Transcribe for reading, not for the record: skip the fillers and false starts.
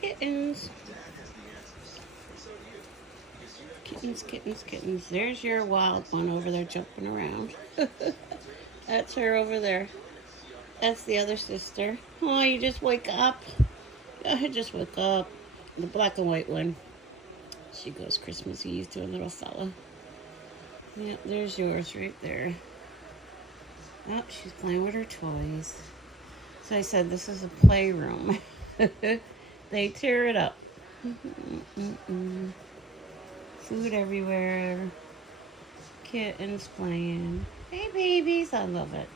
Kittens. Kittens, kittens, kittens. There's your wild one over there jumping around. That's her over there. That's the other sister. Oh, you just wake up. I just woke up. The black and white one. She goes Christmas Eve to a little fella. Yeah, there's yours right there. Oh, she's playing with her toys. So I said this is a playroom. They tear it up. Food everywhere. Kittens playing. Hey babies, I love it.